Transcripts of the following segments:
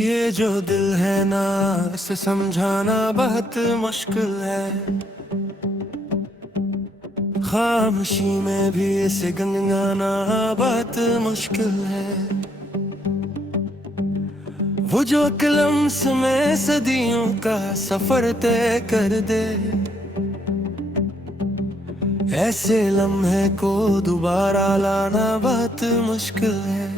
ये जो दिल है ना, इसे समझाना बहुत मुश्किल है। खामोशी में भी इसे गंगाना बहुत मुश्किल है। वो जो एक लम्स में सदियों का सफर तय कर दे, ऐसे लम्हे को दोबारा लाना बहुत मुश्किल है।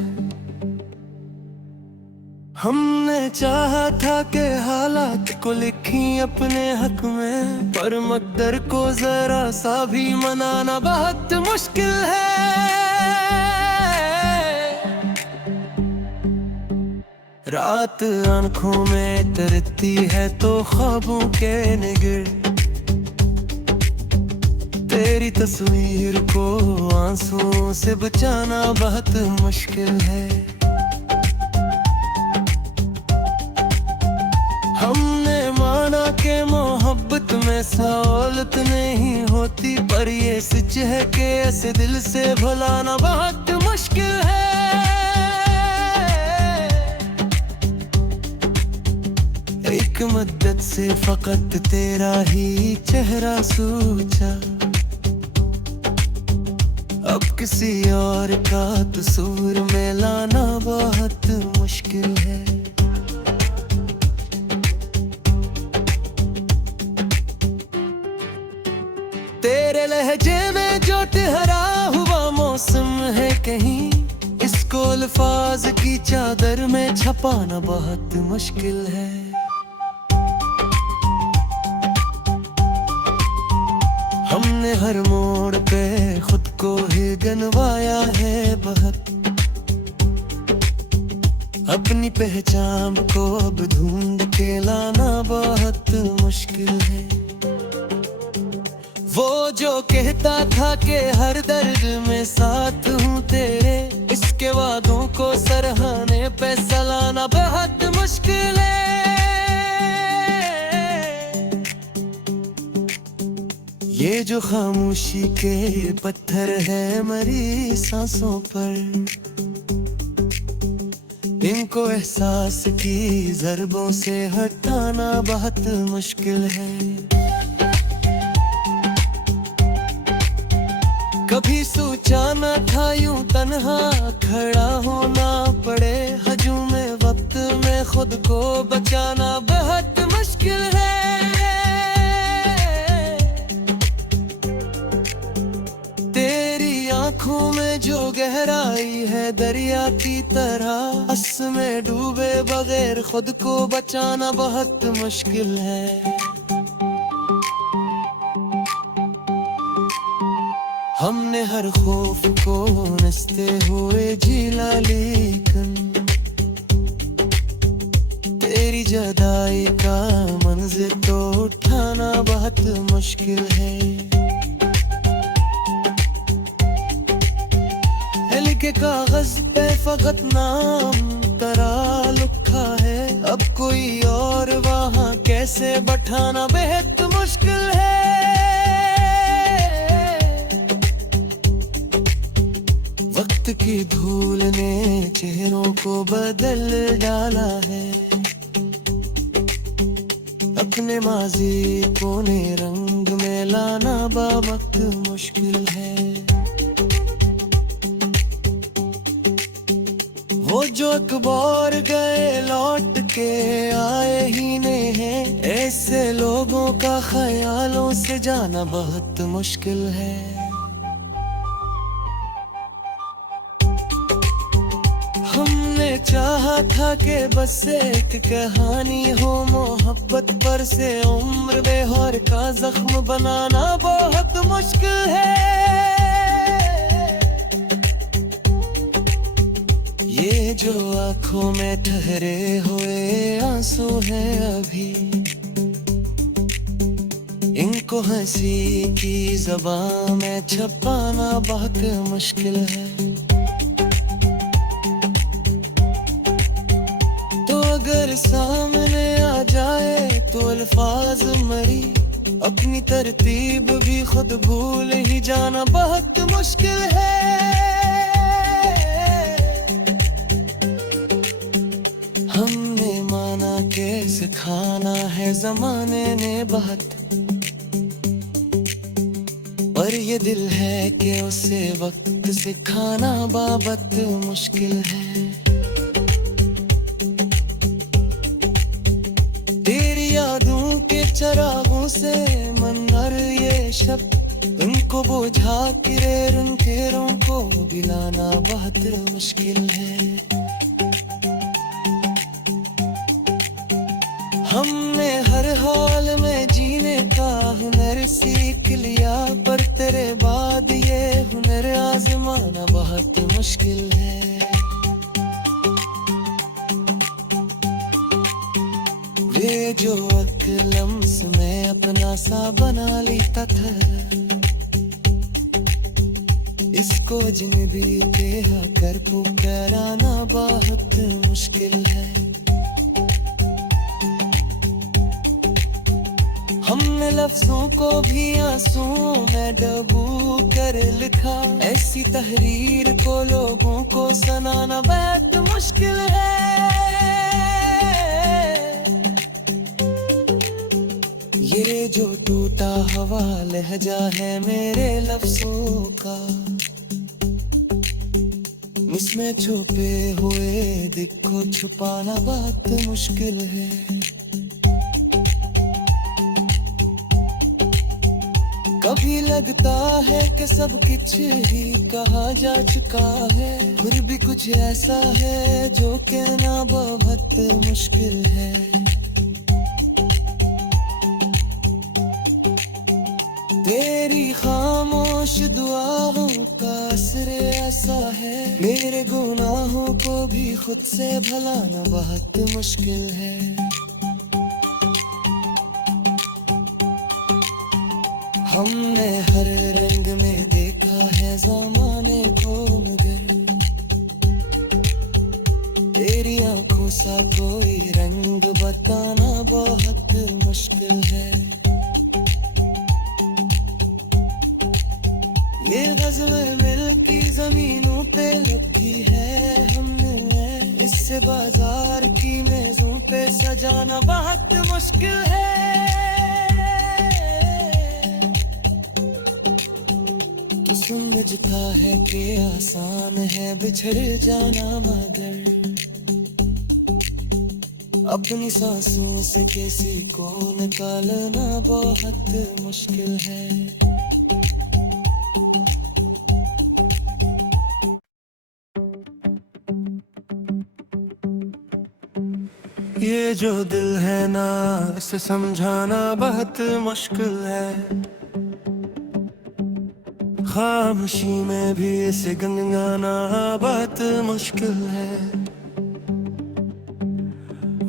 हमने चाहा था कि हालात को लिखी अपने हक में, पर मकदर को जरा सा भी मनाना बहुत मुश्किल है। रात आंखों में तरती है तो ख्वाबों के निगिर, तेरी तस्वीर को आंसुओं से बचाना बहुत मुश्किल है। हमने माना कि मोहब्बत में सौलत नहीं होती, पर ये सच है कि ऐसे दिल से भुलाना बहुत मुश्किल है। एक मुद्दत से फकत तेरा ही चेहरा सूझा, अब किसी और का तस्वीर में लाना बहुत मुश्किल है। तेरे लहजे में जो ठहरा हुआ मौसम है कहीं, इसको अल्फाज की चादर में छपाना बहुत मुश्किल है। हमने हर मोड़ पे खुद को ही गनवाया है बहुत, अपनी पहचान को अब ढूंढ के लाना बहुत मुश्किल है। वो जो कहता था कि हर दर्द में साथ हूँ तेरे, इसके वादों को सराहने पे सलाना बहुत मुश्किल है। ये जो खामोशी के पत्थर है मरी सांसों पर, इनको एहसास की ज़रबों से हटाना बहुत मुश्किल है। कभी सोचा न था यूं तन्हा खड़ा होना पड़े, हजूम वक्त में खुद को बचाना बहुत मुश्किल है। तेरी आंखों में जो गहराई है दरिया की तरह, उसमें डूबे बगैर खुद को बचाना बहुत मुश्किल है। हमने हर खौफ को नचते हुए झीला, लेकिन तेरी जुदाई का मंज़िल तो उठाना बहुत मुश्किल है। लिखे कागज पे फकत नाम तेरा लिखा है, अब कोई और वहाँ कैसे बैठाना बेहद मुश्किल है। वक्त की धूल ने चेहरों को बदल डाला है, अपने माजी को ने रंग में लाना बहुत मुश्किल है। वो जो अकबर गए लौट के आए ही नहीं है, ऐसे लोगों का ख्यालों से जाना बहुत मुश्किल है। हमने चाहा था कि बस एक कहानी हो मोहब्बत पर, से उम्र बेहर का जख्म बनाना बहुत मुश्किल है। ये जो आंखों में ठहरे हुए आंसू हैं अभी, इनको हंसी की ज़बान में छपाना बहुत मुश्किल है। तो अगर सामने आ जाए तो अल्फाज मरी, अपनी तरतीब भी खुद भूल ही जाना बहुत मुश्किल है। हमने जमाने ने बहुत, पर ये दिल है कि उसे वक्त सिखाना बाबत मुश्किल है। तेरी यादों के चरागों से मनर ये शब्द, उनको बुझा के रंगेरों को बिलाना बहुत मुश्किल है। हमने हर हाल में जीने का हुनर सीख लिया, पर तेरे बाद ये हुनर आजमाना बहुत मुश्किल है। वे जो लम्स में अपना सा बना लेता था, इसको अजनबी कहा कर पुकाराना बहुत मुश्किल है। हमने लफ्जों को भी आंसुओं में डूबो कर लिखा, ऐसी तहरीर को लोगों को सुनाना बहुत मुश्किल है। ये जो टूटा हवा लहजा है मेरे लफ्जों का, इसमें छुपे हुए दिल को छुपाना बहुत मुश्किल है। कभी लगता है कि सब कुछ ही कहा जा चुका है, फिर भी कुछ ऐसा है जो कहना बहुत मुश्किल है। तेरी खामोश दुआओं का असर ऐसा है, मेरे गुनाहों को भी खुद से भुलाना बहुत मुश्किल है। हमने हर रंग में देखा है ज़माने को, मगर तेरी आंखों सा कोई रंग बताना बहुत मुश्किल है। ये गज़ल मिल्की ज़मीनों पे लिखी है हमने, इससे बाजार की मेज़ों पे सजाना बहुत मुश्किल है। समझता है कि आसान है बिछड़ जाना, मगर अपनी सांसों से किसी को निकालना बहुत मुश्किल है। ये जो दिल है ना, इसे समझाना बहुत मुश्किल है। खामोशी में भी इसे गंगाना बहुत मुश्किल है।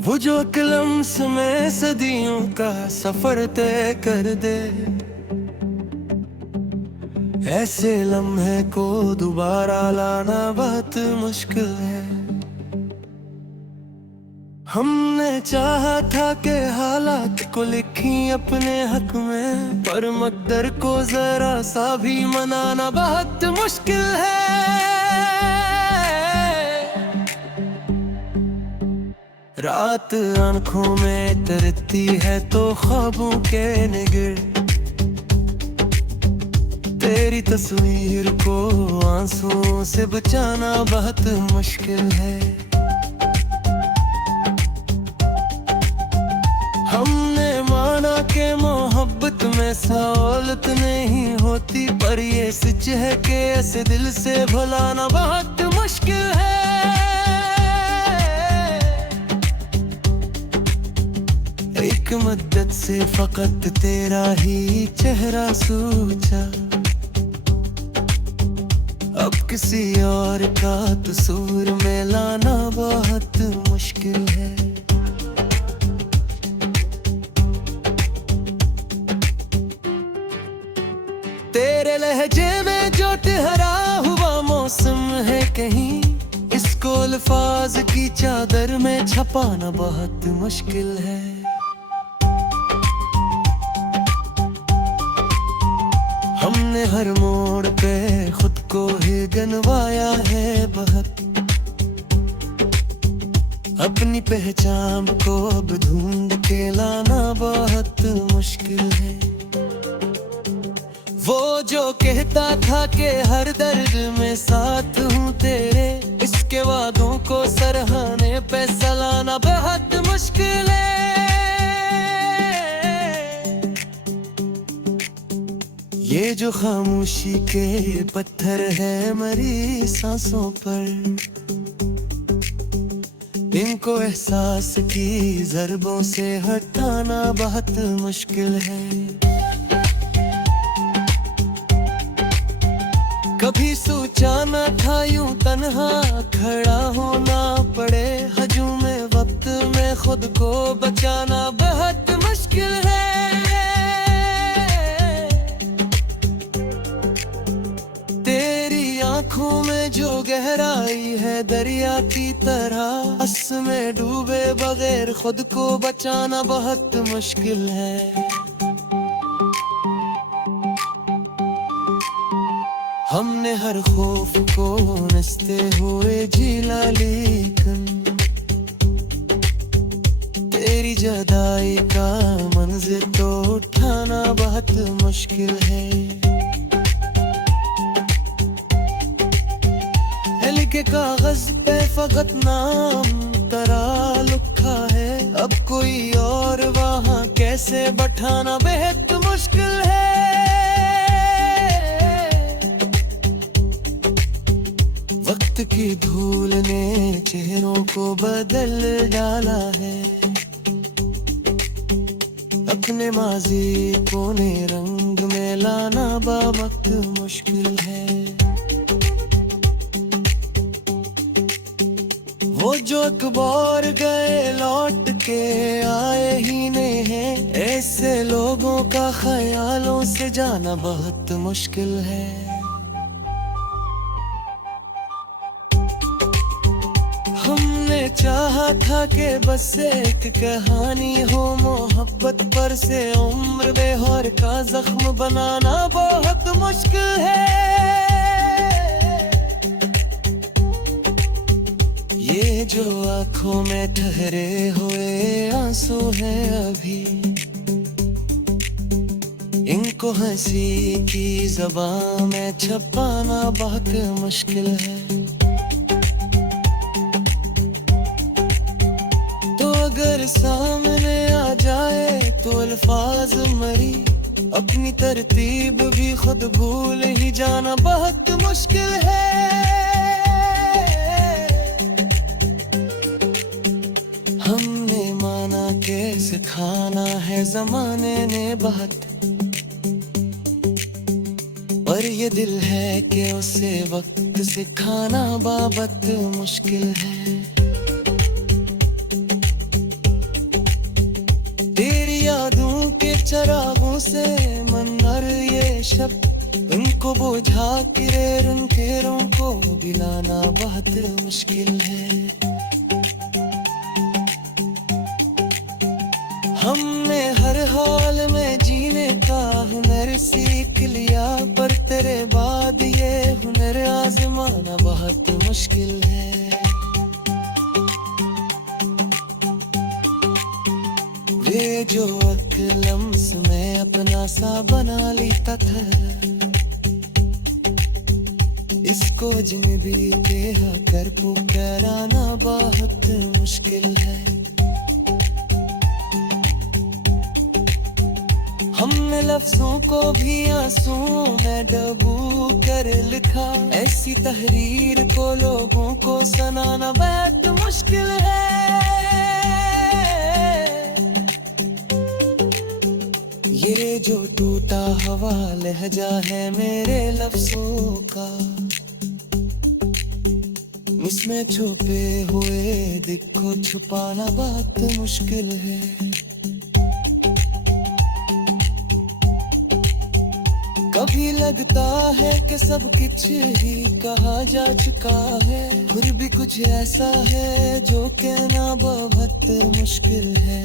वो जो लम्स में सदियों का सफर तय कर दे, ऐसे लम्हे को दोबारा लाना बहुत मुश्किल है। हमने चाहा था कि हालात को लिखी अपने हक में, पर मकदर को जरा सा भी मनाना बहुत मुश्किल है। रात आंखों में तरती है तो ख्वाबों के निगिर, तेरी तस्वीर को आंसुओं से बचाना बहुत मुश्किल है। हमने माना कि मोहब्बत में सहूलत नहीं होती, पर ये सच है कि ऐसे दिल से भुलाना बहुत मुश्किल है। एक मुद्दत से फकत तेरा ही चेहरा सोचा, अब किसी और का तस्वीर में लाना बहुत मुश्किल है। तेरे लहजे में जो ठहरा हुआ मौसम है कहीं, इसको अल्फाज की चादर में छपाना बहुत मुश्किल है। हमने हर मोड़ पे खुद को ही गनवाया है बहुत, अब अपनी पहचान को अब ढूंढ के लाना बहुत मुश्किल है। वो जो कहता था कि हर दर्द में साथ हूँ तेरे, इसके वादों को सराहने पे सलाना बहुत मुश्किल है। ये जो खामोशी के पत्थर है मरी सांसों पर, इनको एहसास की ज़रबों से हटाना बहुत मुश्किल है। कभी सोचा न था यूं तन्हा खड़ा होना पड़े, हजूम वक्त में खुद को बचाना बहुत मुश्किल है। तेरी आंखों में जो गहराई है दरिया की तरह, अस में डूबे बगैर खुद को बचाना बहुत मुश्किल है। हमने हर खौफ को नचते हुए झीला, लेकिन तेरी जुदाई का मंज़िल तो उठाना बहुत मुश्किल है। लिखे कागज पे फकत नाम तरा लिखा है, अब कोई और वहाँ कैसे बैठाना बेहद मुश्किल है। वक्त की धूल ने चेहरों को बदल डाला है, अपने माजी को ने रंग में लाना बहुत मुश्किल है। वो जो अकबर गए लौट के आए ही नहीं हैं, ऐसे लोगों का ख्यालों से जाना बहुत मुश्किल है। हमने चाहा था कि बस एक कहानी हो मोहब्बत पर से, उम्र बेहर का जख्म बनाना बहुत मुश्किल है। ये जो आंखों में ठहरे हुए आंसू हैं अभी, इनको हंसी की ज़बान में छुपाना बहुत मुश्किल है। तो अगर सामने आ जाए तो अल्फाज मरी, अपनी तरतीब भी खुद भूल ही जाना बहुत मुश्किल है। हमने माना के सिखाना है ज़माने ने बहुत, और ये दिल है कि उसे वक्त सिखाना बहुत मुश्किल है। तेरी यादों के चरागों से मनर ये शब्द, उनको बुझा के रंगेरों को बिलाना बहुत मुश्किल है। हमने हर हाल में जीने का हुनर सीख लिया, पर तेरे बाद ये हुनर आजमाना बहुत मुश्किल है। वे जो लम्स में अपना सा बना लेता था, इसको जिन भी देहा कर पुकाराना बहुत मुश्किल है। हमने लफ्जों को भी आंसू में डूबो कर लिखा, ऐसी तहरीर को लोगों को सुनाना बहुत मुश्किल है। ये जो टूटा हवा लहजा है मेरे लफ्जों का, इसमें छुपे हुए दिल को छुपाना बहुत मुश्किल है। कभी लगता है कि सब कुछ ही कहा जा चुका है, फिर भी कुछ ऐसा है जो कहना बहुत मुश्किल है।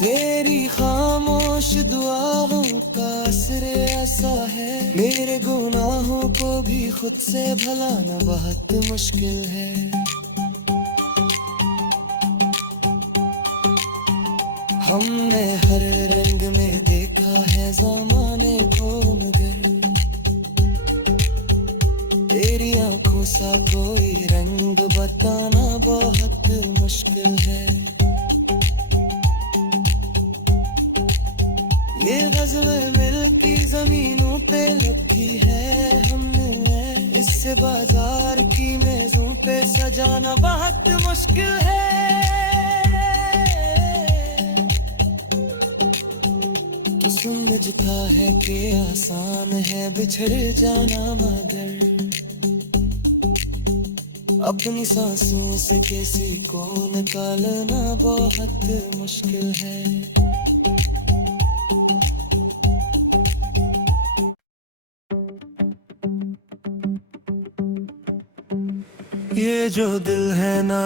तेरी खामोश दुआओं का असर ऐसा है, मेरे गुनाहों को भी खुद से भुलाना बहुत मुश्किल है। हमने हर रंग में देखा है ज़माने को, मगर तेरी आंखों सा कोई रंग बताना बहुत मुश्किल है। ये गज़लें मिलती ज़मीनों पे लिखी है हमने, इससे बाजार की मेज़ों पे सजाना बहुत मुश्किल है। तो समझता है कि आसान है बिछड़ जाना, मगर अपनी सांसों से किसी को निकालना बहुत मुश्किल है। ये जो दिल है ना,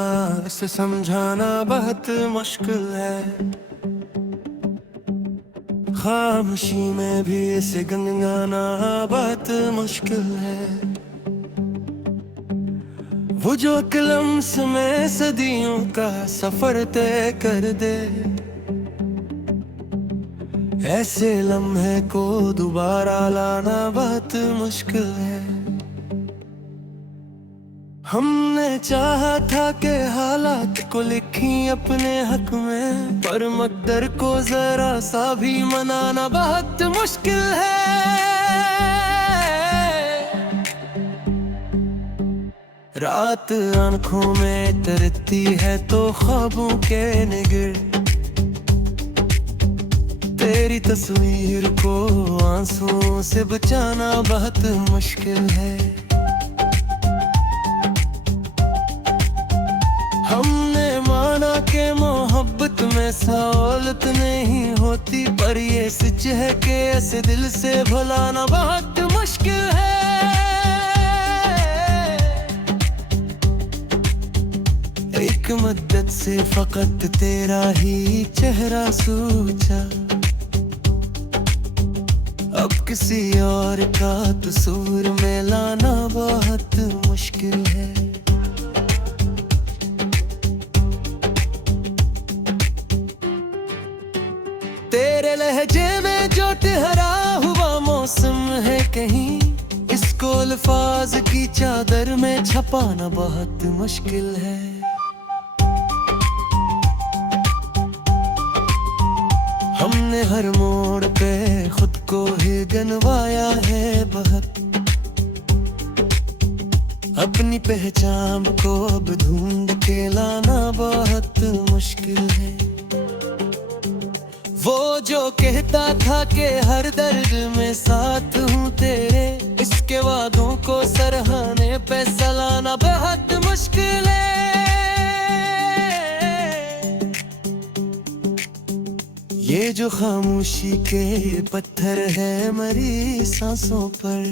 इसे समझाना बहुत मुश्किल है। खामोशी में भी इसे गंगाना बहुत मुश्किल है। वो जो लम्स में सदियों का सफर तय कर दे, ऐसे लम्हे को दोबारा लाना बहुत मुश्किल है। हमने चाहा था कि हालात को लिखी अपने हक में, पर मकदर को जरा सा भी मनाना बहुत मुश्किल है। रात आंखों में तरती है तो ख्वाबों के निगिर, तेरी तस्वीर को आंसुओं से बचाना बहुत मुश्किल है। हमने माना कि मोहब्बत में सहूलत नहीं होती, पर ये सच है कि ऐसे दिल से भुलाना बहुत मुश्किल है। एक मुद्दत से फकत तेरा ही चेहरा सोचा, अब किसी और का तस्वीर में लाना बहुत मुश्किल है। तेरे लहजे में जो ठहरा हुआ मौसम है कहीं, इसको अल्फाज की चादर में छपाना बहुत मुश्किल है। हमने हर मोड़ पे खुद को ही गनवाया है बहुत, अपनी पहचान को अब ढूंढ के लाना बहुत मुश्किल है। वो जो कहता था कि हर दर्द में साथ हूँ तेरे, इसके वादों को सरहाने पे सलाना बहुत मुश्किल है। ये जो खामोशी के पत्थर है मरी सांसों पर,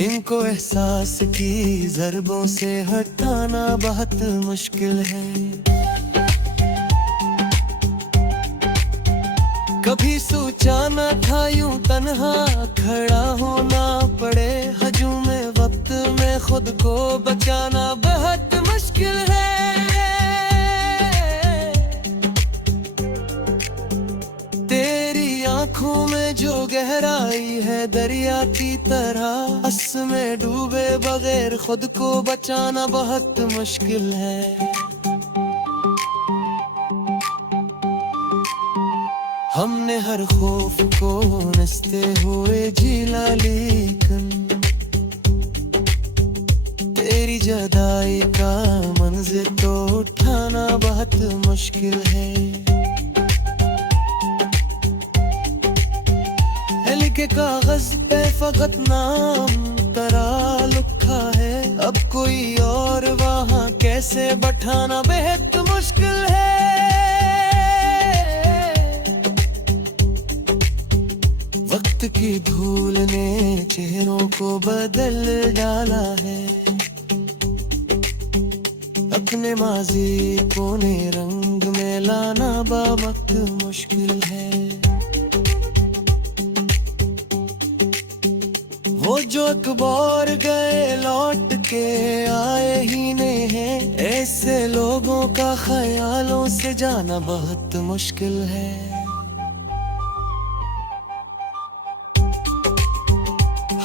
इनको एहसास की ज़रबों से हटाना बहुत मुश्किल है। कभी सोचा न था यूं तन्हा खड़ा होना पड़े, हजूम वक्त में खुद को बचाना बहुत मुश्किल है। तेरी आंखों में जो गहराई है दरिया की तरह, अस में डूबे बगैर खुद को बचाना बहुत मुश्किल है। हमने हर खौफ को नचते हुए झीला, लेकिन तेरी जुदाई का मंज़िल तो उठाना बहुत मुश्किल है। लिखे कागज पे फकत नाम तेरा लिखा है, अब कोई और वहाँ कैसे बैठाना बेहद मुश्किल है। वक्त की धूल ने चेहरों को बदल डाला है, अपने माजी को ने रंग रंग में लाना बावक्त मुश्किल है। वो जो अकबर गए लौट के आए ही नहीं हैं, ऐसे लोगों का ख्यालों से जाना बहुत मुश्किल है।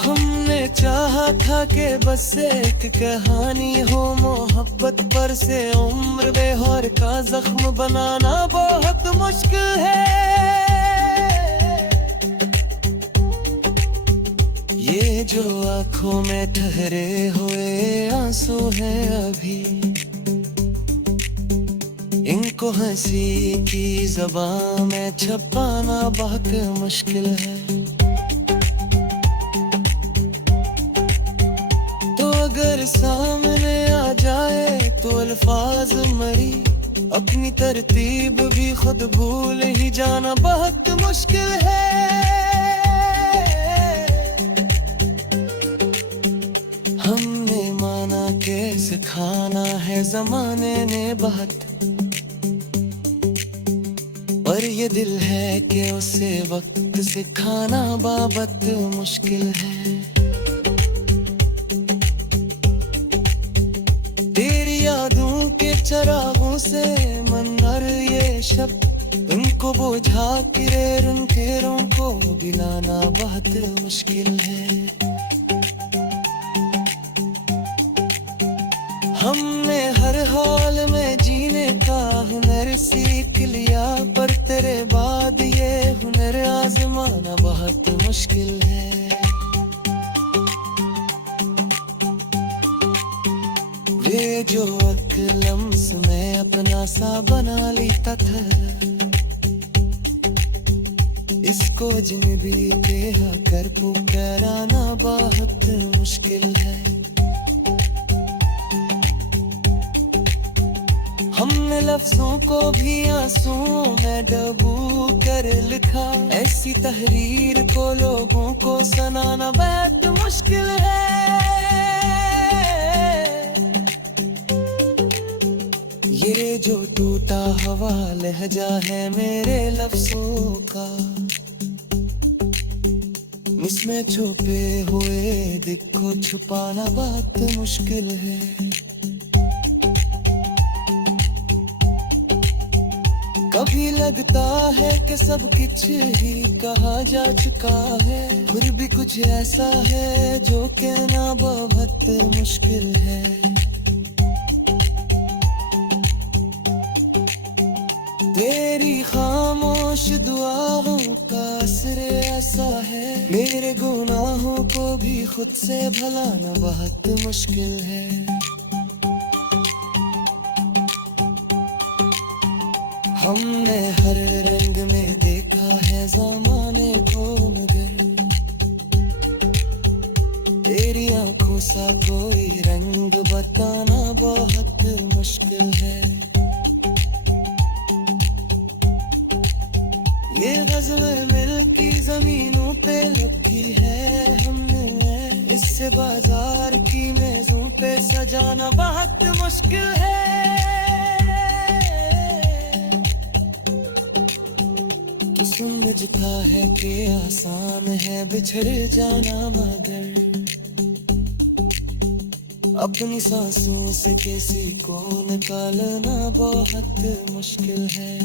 हमने चाहा था कि बस एक कहानी हो मोहब्बत पर से, उम्र बेहर का जख्म बनाना बहुत मुश्किल है। ये जो आंखों में ठहरे हुए आंसू हैं अभी, इनको हंसी की ज़बान में छुपाना बहुत मुश्किल है। तो अगर सामने आ जाए तो अल्फाज मरी, अपनी तरतीब भी खुद भूल ही जाना बहुत मुश्किल है। हमने माना के सिखाना है जमाने ने बहुत, पर ये दिल है कि उसे वक्त सिखाना बाबत मुश्किल है। तेरी यादों के चरागों से मनर ये शब्द, उनको बुझा के रंगेरों को बिलाना बहुत मुश्किल है। हमने हर हाल में जीने का हुनर सीख लिया, पर तेरे बाद ये हुनर आजमाना बहुत मुश्किल है। वे जो लम्स में अपना सा बना लेता था, इसको अजनबी कह कर पुकाराना बहुत मुश्किल है। हमने लफ्जों को भी आंसुओं में डूबो कर लिखा, ऐसी तहरीर को लोगों को सुनाना बहुत मुश्किल है। ये जो टूटा हवा लहजा है मेरे लफ्जों का, इसमें छुपे हुए दिल को छुपाना बहुत मुश्किल है। कभी लगता है कि सब कुछ ही कहा जा चुका है, फिर भी कुछ ऐसा है जो कहना बहुत मुश्किल है। तेरी खामोश दुआओं का असर ऐसा है, मेरे गुनाहों को भी खुद से भुलाना बहुत मुश्किल है। हमने हर रंग में देखा है ज़माने को, मगर तेरी आंखों सा कोई रंग बताना बहुत मुश्किल है। ये गज़ल मिल्की ज़मीनों पे रखी है हमने, इससे बाजार की मेज़ों पे सजाना बहुत मुश्किल है। समझता है कि आसान है बिछड़ जाना, मगर अपनी सांसों से किसी को निकालना बहुत मुश्किल है।